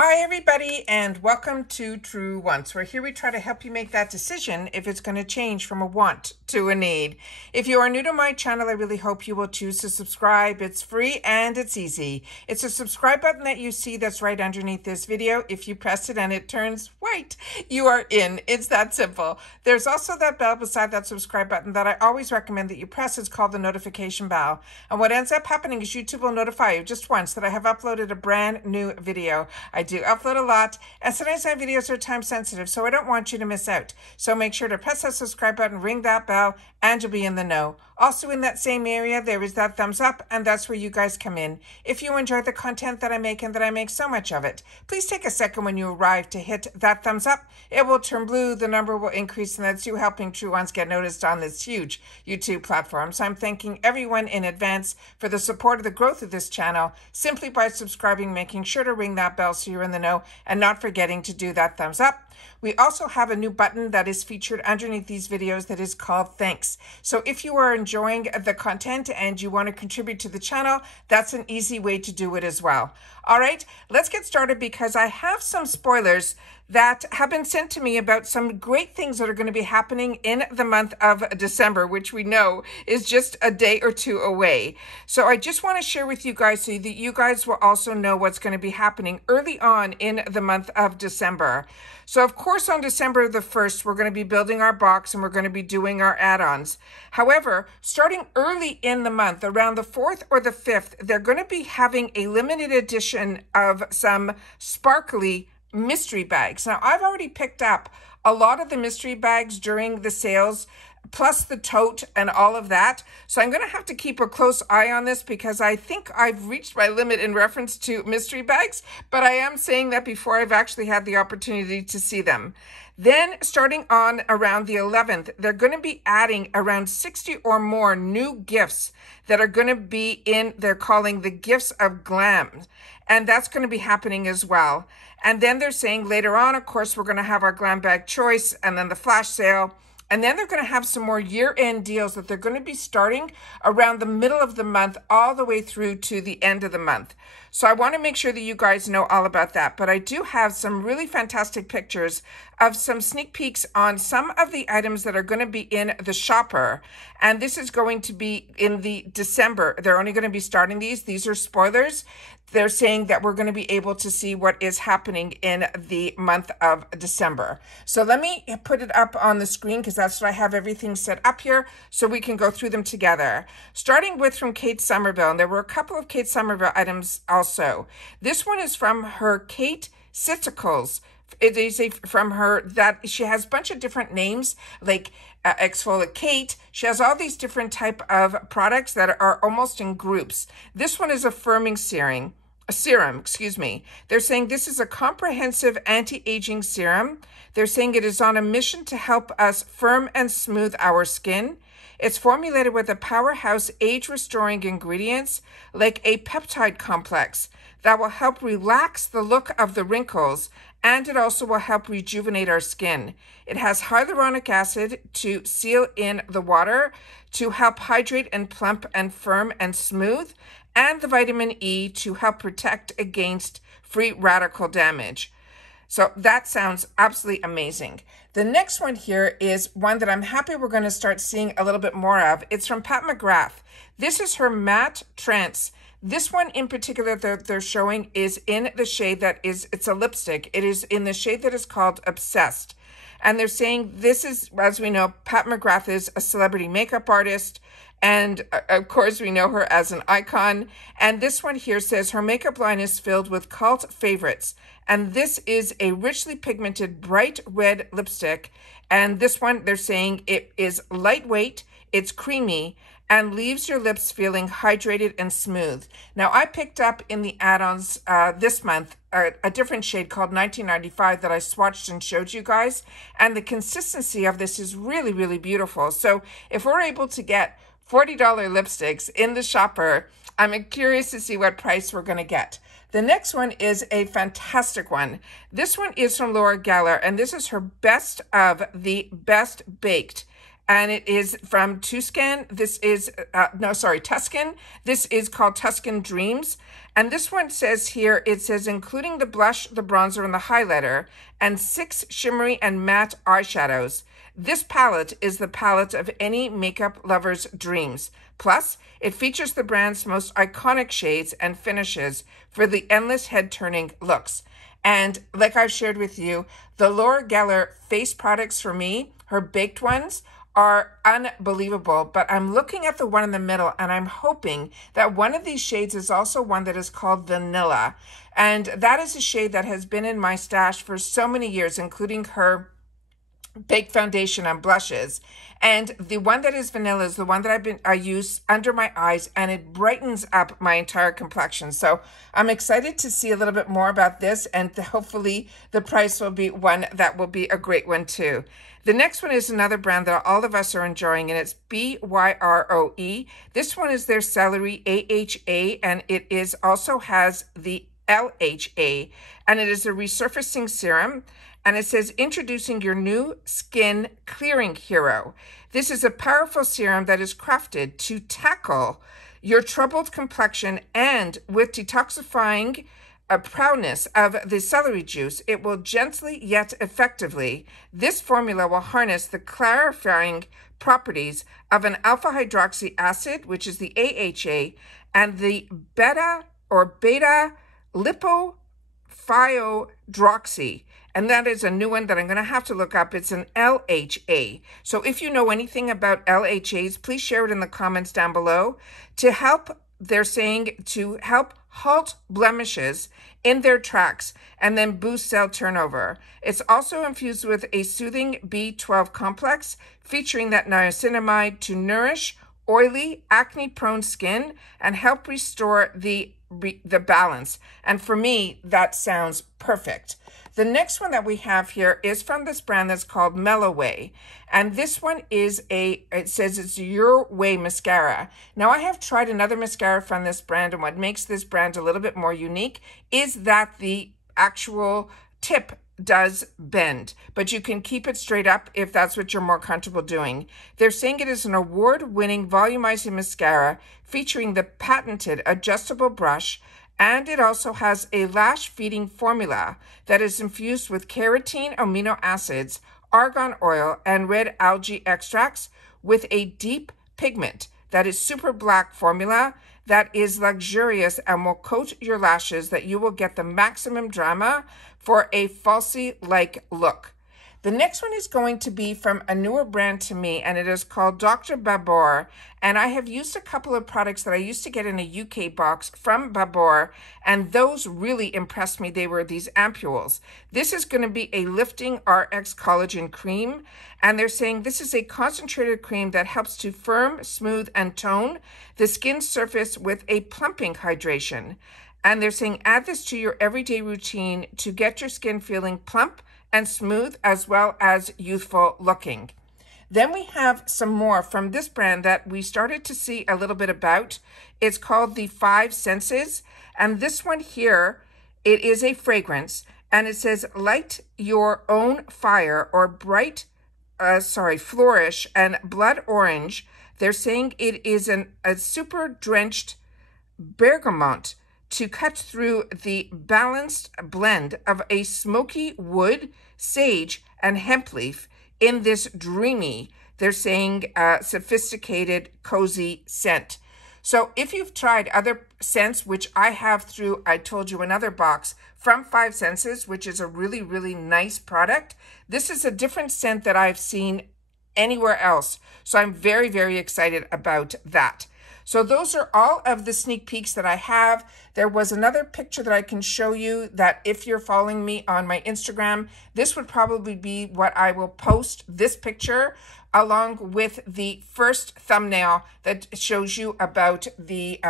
Hi everybody and welcome to Truewants, where here we try to help you make that decision if it's going to change from a want to a need. If you are new to my channel, I really hope you will choose to subscribe. It's free and it's easy. It's a subscribe button that you see that's right underneath this video. If you press it and it turns white, you are in. It's that simple. There's also that bell beside that subscribe button that I always recommend that you press. It's called the notification bell. And what ends up happening is YouTube will notify you just once that I have uploaded a brand new video. I do upload a lot, and sometimes my videos are time sensitive, so I don't want you to miss out. So make sure to press that subscribe button, ring that bell, and you'll be in the know. Also in that same area, there is that thumbs up, and that's where you guys come in. If you enjoy the content that I make and that I make so much of it, please take a second when you arrive to hit that thumbs up. It will turn blue, the number will increase, and that's you helping Truewants get noticed on this huge YouTube platform. So I'm thanking everyone in advance for the support of the growth of this channel, simply by subscribing, making sure to ring that bell so you're in the know, and not forgetting to do that thumbs up. We also have a new button that is featured underneath these videos that is called Thanks. So if you are enjoying the content and you want to contribute to the channel, that's an easy way to do it as well. All right, let's get started because I have some spoilers that have been sent to me about some great things that are going to be happening in the month of December, which we know is just a day or two away. So I just want to share with you guys so that you guys will also know what's going to be happening early on in the month of December. So of course on December the 1st, we're going to be building our box and we're going to be doing our add-ons. However, starting early in the month, around the 4th or the 5th, they're going to be having a limited edition of some sparkly mystery bags. Now, I've already picked up a lot of the mystery bags during the sales, plus the tote and all of that. So I'm going to have to keep a close eye on this because I think I've reached my limit in reference to mystery bags, but I am saying that before I've actually had the opportunity to see them. Then starting on around the 11th, they're going to be adding around 60 or more new gifts that are going to be in, they're calling the Gifts of Glam. And that's going to be happening as well. And then they're saying later on, of course, we're going to have our Glam Bag Choice and then the flash sale. And then they're going to have some more year-end deals that they're going to be starting around the middle of the month all the way through to the end of the month. So I want to make sure that you guys know all about that. But I do have some really fantastic pictures of some sneak peeks on some of the items that are going to be in the shopper. And this is going to be in the December. They're only going to be starting these. These are spoilers. They're saying that we're going to be able to see what is happening in the month of December. So let me put it up on the screen because that's what I have everything set up here so we can go through them together. Starting with from Kate Somerville, and there were a couple of Kate Somerville items also. This one is from her Kate Siticles. It is from her that she has a bunch of different names like Exfoliate. She has all these different type of products that are almost in groups. This one is a firming serum, excuse me. They're saying this is a comprehensive anti-aging serum. They're saying it is on a mission to help us firm and smooth our skin. It's formulated with a powerhouse age-restoring ingredients like a peptide complex that will help relax the look of the wrinkles, and it also will help rejuvenate our skin. It has hyaluronic acid to seal in the water, to help hydrate and plump and firm and smooth, and the vitamin E to help protect against free radical damage. So that sounds absolutely amazing. The next one here is one that I'm happy we're going to start seeing a little bit more of. It's from Pat McGrath. This is her Matte Trance. This one in particular that they're showing is in the shade that is, it's a lipstick. It is in the shade that is called Obsessed. And they're saying this is, as we know, Pat McGrath is a celebrity makeup artist. And of course, we know her as an icon. And this one here says her makeup line is filled with cult favorites. And this is a richly pigmented bright red lipstick. And this one, they're saying it is lightweight, it's creamy, and leaves your lips feeling hydrated and smooth. Now, I picked up in the add-ons this month a different shade called 1995 that I swatched and showed you guys. And the consistency of this is really, really beautiful. So if we're able to get $40 lipsticks in the shopper, I'm curious to see what price we're going to get. The next one is a fantastic one. This one is from Laura Geller, and this is her best of the best baked. and it is from Tuscan. This is, Tuscan. This is called Tuscan Dreams. And this one says here, it says, including the blush, the bronzer, and the highlighter, and 6 shimmery and matte eyeshadows. This palette is the palette of any makeup lover's dreams. Plus, it features the brand's most iconic shades and finishes for the endless head-turning looks. And like I've shared with you, the Laura Geller face products for me, her baked ones, are unbelievable. But I'm looking at the one in the middle, and I'm hoping that one of these shades is also one that is called Vanilla. And that is a shade that has been in my stash for so many years, including her baked foundation and blushes. And the one that is vanilla is the one that I use under my eyes, and it brightens up my entire complexion. So I'm excited to see a little bit more about this, and hopefully the price will be one that will be a great one too. The next one is another brand that all of us are enjoying, and it's BYROE. This one is their celery AHA, and it is also has the LHA, and it is a resurfacing serum. And it says, introducing your new skin clearing hero. This is a powerful serum that is crafted to tackle your troubled complexion, and with detoxifying proudness of the celery juice, it will gently yet effectively. This formula will harness the clarifying properties of an alpha hydroxy acid, which is the AHA, and the beta lipophyodroxy. And that is a new one that I'm going to have to look up. It's an LHA. So if you know anything about LHAs, please share it in the comments down below. To help, they're saying, to help halt blemishes in their tracks and then boost cell turnover. It's also infused with a soothing B12 complex featuring that niacinamide to nourish oily, acne-prone skin and help restore the balance. And for me, that sounds perfect. The next one that we have here is from this brand that's called Moway. And this one is it says it's Your Way mascara. Now, I have tried another mascara from this brand, and what makes this brand a little bit more unique is that the actual tip does bend, but you can keep it straight up if that's what you're more comfortable doing. They're saying it is an award-winning volumizing mascara featuring the patented adjustable brush, and it also has a lash-feeding formula that is infused with keratin amino acids, argan oil, and red algae extracts with a deep pigment that is super black formula that is luxurious and will coat your lashes that you will get the maximum drama for a falsy-like look. The next one is going to be from a newer brand to me, and it is called Dr. Babore. And I have used a couple of products that I used to get in a UK box from Babore, and those really impressed me. They were these ampules. This is going to be a lifting RX collagen cream, and they're saying this is a concentrated cream that helps to firm, smooth, and tone the skin surface with a plumping hydration. And they're saying add this to your everyday routine to get your skin feeling plump and smooth as well as youthful looking. Then we have some more from this brand that we started to see a little bit about. It's called the 5 Senses, and this one here, it is a fragrance, and it says light your own fire or flourish and blood orange. They're saying it is a super drenched bergamot to cut through the balanced blend of a smoky wood, sage, and hemp leaf in this dreamy, they're saying, sophisticated, cozy scent. So if you've tried other scents, which I have through, I told you, another box from 5 Senses, which is a really, really nice product, this is a different scent that I've seen anywhere else. So I'm very, very excited about that. So those are all of the sneak peeks that I have. There was another picture that I can show you that if you're following me on my Instagram, this would probably be what I will post, this picture, along with the first thumbnail that shows you about the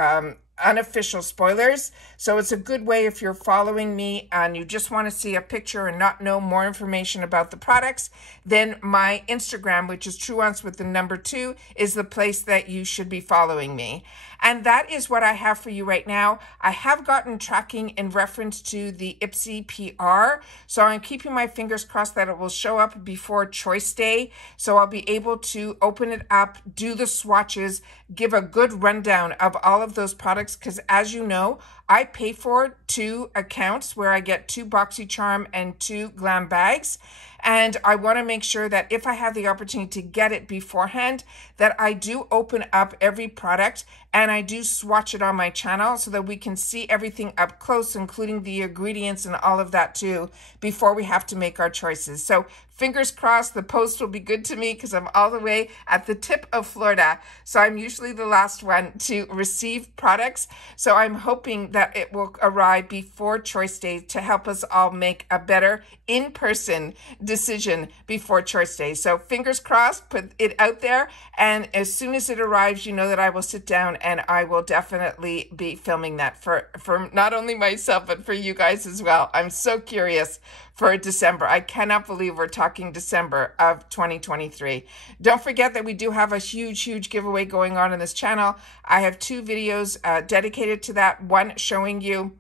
unofficial spoilers. So it's a good way if you're following me and you just want to see a picture and not know more information about the products, then my Instagram, which is Truewants with the number 2, is the place that you should be following me. And that is what I have for you right now. I have gotten tracking in reference to the IPSY PR, so I'm keeping my fingers crossed that it will show up before Choice Day, so I'll be able to open it up, do the swatches, give a good rundown of all of those products, because as you know, I pay for 2 accounts where I get 2 BoxyCharm and 2 Glam bags. And I want to make sure that if I have the opportunity to get it beforehand, that I do open up every product and I do swatch it on my channel so that we can see everything up close, including the ingredients and all of that too, before we have to make our choices. So fingers crossed, the post will be good to me because I'm all the way at the tip of Florida. So I'm usually the last one to receive products. So I'm hoping that it will arrive before Choice Day to help us all make a better in-person decision before Choice Day. So fingers crossed, put it out there. And as soon as it arrives, you know that I will sit down and I will definitely be filming that for not only myself, but for you guys as well. I'm so curious for December. I cannot believe we're talking December of 2023. Don't forget that we do have a huge giveaway going on in this channel. I have 2 videos dedicated to that. One showing you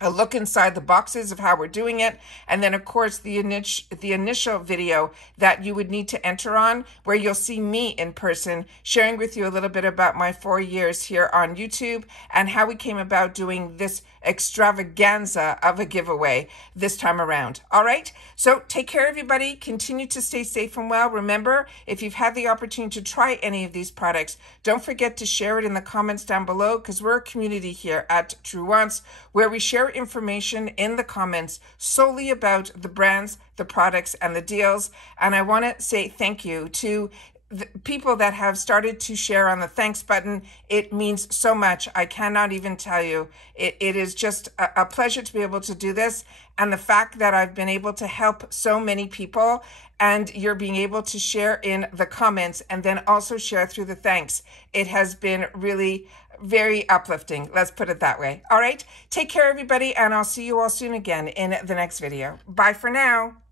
a look inside the boxes of how we're doing it, and then of course the initial video that you would need to enter on, where you'll see me in person sharing with you a little bit about my 4 years here on YouTube and how we came about doing this extravaganza of a giveaway this time around. All right, so take care everybody, continue to stay safe and well. Remember, if you've had the opportunity to try any of these products, don't forget to share it in the comments down below, because we're a community here at Truewants where we share information in the comments solely about the brands, the products, and the deals. And I want to say thank you to the people that have started to share on the thanks button. It means so much. I cannot even tell you. It is just a pleasure to be able to do this. And the fact that I've been able to help so many people, and you're being able to share in the comments and then also share through the thanks. It has been really very uplifting. Let's put it that way. All right. Take care, everybody. And I'll see you all soon again in the next video. Bye for now.